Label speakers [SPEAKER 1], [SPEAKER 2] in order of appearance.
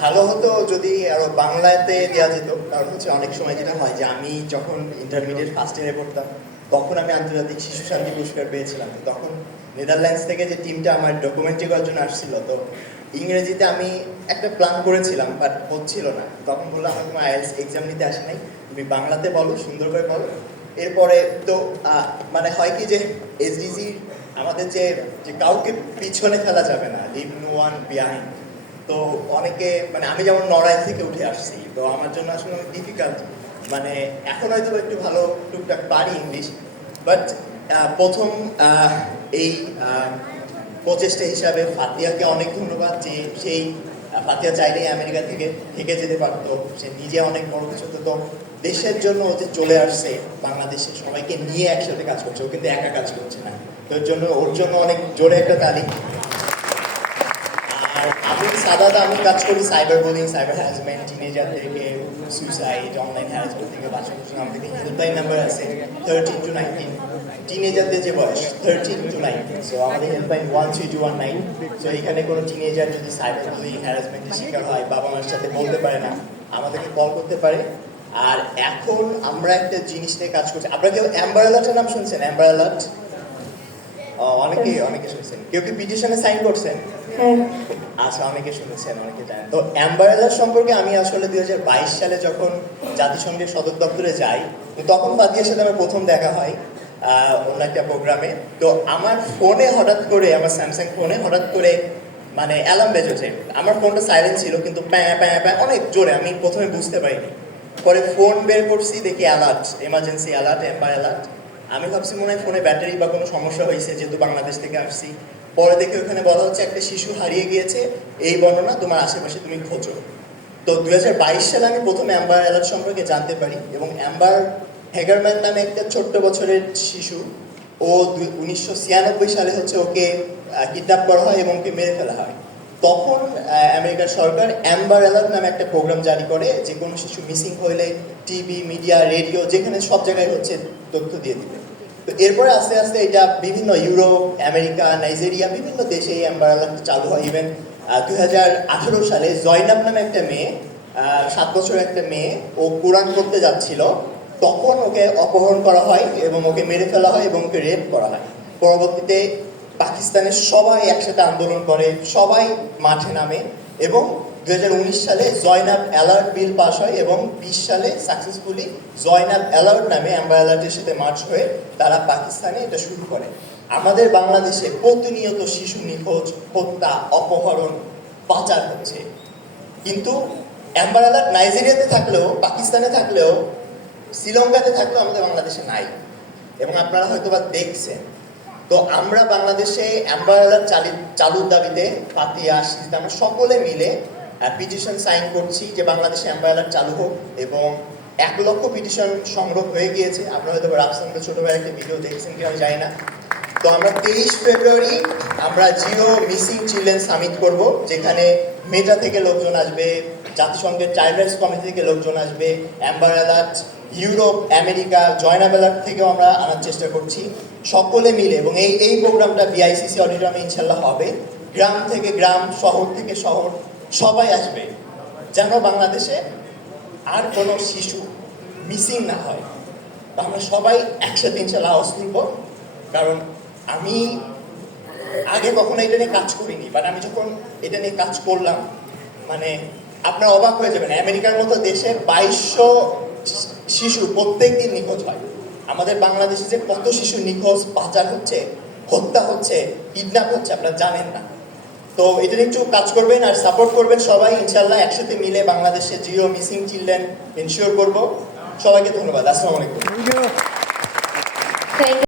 [SPEAKER 1] ভালো হতো যদি আরও বাংলাতে দেওয়া যেত। কারণ হচ্ছে অনেক সময় যেটা হয় যে আমি যখন ইন্টারমিডিয়েট ফার্স্ট ইয়ারে পড়তাম, তখন আমি আন্তর্জাতিক শিশু শান্তি পুরস্কার পেয়েছিলাম। তখন নেদারল্যান্ডস থেকে যে টিমটা আমার ডকুমেন্টারি করার জন্য আসছিল, তো ইংরেজিতে আমি একটা প্ল্যান করেছিলাম বাট হচ্ছিল না। তখন বললাম আমি তোমার আইএলস এক্সাম নিতে আসি নাই। তুমি বাংলাতে বলো, সুন্দর করে বলো। এরপরে তো মানে হয় কি যে এসডিজি আমাদের যে যে কাউকে পিছনে ফেলা যাবে না লিভ নো ওয়ান বিহাইন্ড তো অনেকে মানে আমি যেমন নড়াইল থেকে উঠে আসছি, তো আমার জন্য আসলে অনেক ডিফিকাল্ট মানে এখন হয়তো একটু ভালো টুকটাক পারি ইংলিশ বাট প্রথম এই প্রচেষ্টা হিসাবে ফাতিয়াকে অনেক ধন্যবাদ যে সেই ফাতিয়া চাইলেই আমেরিকা থেকে থেকে যেতে পারতো। সে নিজে অনেক বড় কিছু তো দেশের জন্য ও যে চলে আসছে, বাংলাদেশে সবাইকে নিয়ে একসাথে কাজ করছে, ও কিন্তু একা কাজ করছে না। তো জন্য ওর জন্য অনেক জোরে একটা তালি আমি কাজ করি cyber bullying cyber harassment teenager থেকে সুইসাইড অনলাইন হ্যারাসমেন্ট থেকে বাঁচার জন্য আমাদের হেল্পলাইন নাম্বার আছে থার্টিন টু নাইনটিন টিনেজারদের যে বয়স থার্টিন টু নাইনটিন সো আমাদের helpline one three two one nine so এখানে কোনো টিনেজার যদি সাইবার বুলিং হ্যারাসমেন্টের শিকার হয়, বাবা মার সাথে বলতে পারে না, আমাদেরকে কল করতে পারে। আর এখন আমরা একটা জিনিস নিয়ে কাজ করছি। আপনারা কেউ অ্যাম্বার অ্যালার্টের নাম শুনছেন? অ্যাম্বার অ্যালার্ট অনেকে অনেকে শুনছেন। কেউ কি পিটিশনে সাইন করছেন? আচ্ছা অনেকে শুনেছেন অনেকে জানেন। তো অ্যাম্বার অ্যালার্ট সম্পর্কে আমি আসলে দুই সালে যখন জাতিসংঘের সদর দপ্তরে যাই তখন সাথে আমার প্রথম দেখা হয় অন্য একটা প্রোগ্রামে। তো আমার ফোনে হঠাৎ করে, আমার স্যামসাং ফোনে হঠাৎ করে মানে অ্যালার্ম বেজেছে আমার ফোনটা সাইলেন্ট ছিল, কিন্তু প্যাঁ প্যাঁ প্যাঁ অনেক জোরে, আমি প্রথমে বুঝতে পারিনি। পরে ফোন বের করছি, দেখি alert emergency alert amber alert আমি ভাবছি মনে হয় ফোনে ব্যাটারি বা কোনো সমস্যা হয়েছে, যেহেতু বাংলাদেশ থেকে আসছি। পরে দেখে ওখানে বলা হচ্ছে একটা শিশু হারিয়ে গিয়েছে। এই বর্ণনা তোমার আশেপাশে তুমি খোঁজো। তো দুই হাজার বাইশ সালে আমি প্রথম অ্যাম্বার অ্যালার্ট সম্পর্কে জানতে পারি এবং অ্যাম্বার হেগারম্যান নামে একটা ছোট্ট বছরের শিশু। ও উনিশশো ছিয়ানব্বই সালে হচ্ছে ওকে কিডন্যাপ করা হয় এবং ওকে মেরে ফেলা হয়। তখন আমেরিকার সরকার অ্যাম্বার অ্যালার্ট নামে একটা প্রোগ্রাম জারি করে যে কোনো শিশু মিসিং হলে টিভি, মিডিয়া, রেডিও যেখানে সব জায়গায় হচ্ছে তথ্য দিয়ে দিবে। তো এরপরে আস্তে আস্তে এটা বিভিন্ন ইউরোপ, আমেরিকা, নাইজেরিয়া, বিভিন্ন দেশে এই অ্যাম্বারালা চালু হয়। ইভেন দুই হাজার আঠেরো সালে জয়নাব নামে একটা মেয়ে সাত বছর একটা মেয়ে, ও কোরআন করতে যাচ্ছিল। তখন ওকে অপহরণ করা হয় এবং ওকে মেরে ফেলা হয় এবং ওকে রেপ করা হয়। পরবর্তীতে পাকিস্তানের সবাই একসাথে আন্দোলন করে, সবাই মাঠে নামে এবং দু হাজার উনিশ সালে জয়নাব অ্যালার্ট বিল পাস হয় এবং বিশ সালে সাকসেসফুলি জয়নাব অ্যালার্ট নামে অ্যাম্বার অ্যালার্টের সাথে মার্চ হয়ে তারা পাকিস্তানে এটা শুরু করে। আমাদের বাংলাদেশে প্রতিনিয়ত শিশু নিখোঁজ, হত্যা, অপহরণ পাচার হচ্ছে। কিন্তু অ্যাম্বার অ্যালার্ট নাইজেরিয়াতে থাকলেও, পাকিস্তানে থাকলেও, শ্রীলঙ্কাতে থাকলেও আমাদের বাংলাদেশে নাই। এবং আপনারা হয়তো বা দেখছেন তো আমরা বাংলাদেশে অ্যাম্বার চালি, চালুর দাবিতে পাতিয়া আসছি আমরা সকলে মিলে পিটিশন সাইন করছি যে বাংলাদেশে অ্যাম্বার চালু হোক এবং এক লক্ষ পিটিশন সংগ্রহ হয়ে গিয়েছে। আপনারা হয়তো রাফসানকে ছোট ভাই একটা ভিডিও দেখছেন কি আমি জানি না। তো আমরা তেইশ ফেব্রুয়ারি আমরা জিও মিসিং চিলড্রেন সামিট করব, যেখানে মেটা থেকে লোকজন আসবে, জাতিসংঘের চাইল্ড রাইটস কমিটি থেকে লোকজন আসবে amber alert Europe, America Zainab alert থেকেও আমরা আনার চেষ্টা করছি। সকলে মিলে, এবং এই এই প্রোগ্রামটা বিআইসিসি অডিটোরিয়ামে ইনশাল্লাহ হবে। গ্রাম থেকে গ্রাম, শহর থেকে শহর, সবাই আসবে। যেন বাংলাদেশে আর কোনো শিশু মিসিং না হয়। আমরা সবাই একসাথে ইনশাল্লাহ আওয়াজ তুলব কারণ আমি আগে কখনো এটা নিয়ে কাজ করিনি বাট আমি যখন এটা নিয়ে কাজ করলাম মানে আপনারা অবাক হয়ে যাবেন, আমেরিকার মতো দেশের বাইশশো শিশু প্রত্যেক দিন নিখোঁজ হয়। আমাদের বাংলাদেশে যে কত শিশু নিখোঁজ, পাচার হচ্ছে, হত্যা হচ্ছে, কিডন্যাপ হচ্ছে, আপনারা জানেন না। তো এটা একটু কাজ করবেন আর সাপোর্ট করবেন সবাই ইনশাল্লাহ একসাথে মিলে বাংলাদেশে জিও, মিসিং চিলড্রেন এনশিওর করব। সবাইকে ধন্যবাদ, আসসালামু আলাইকুম।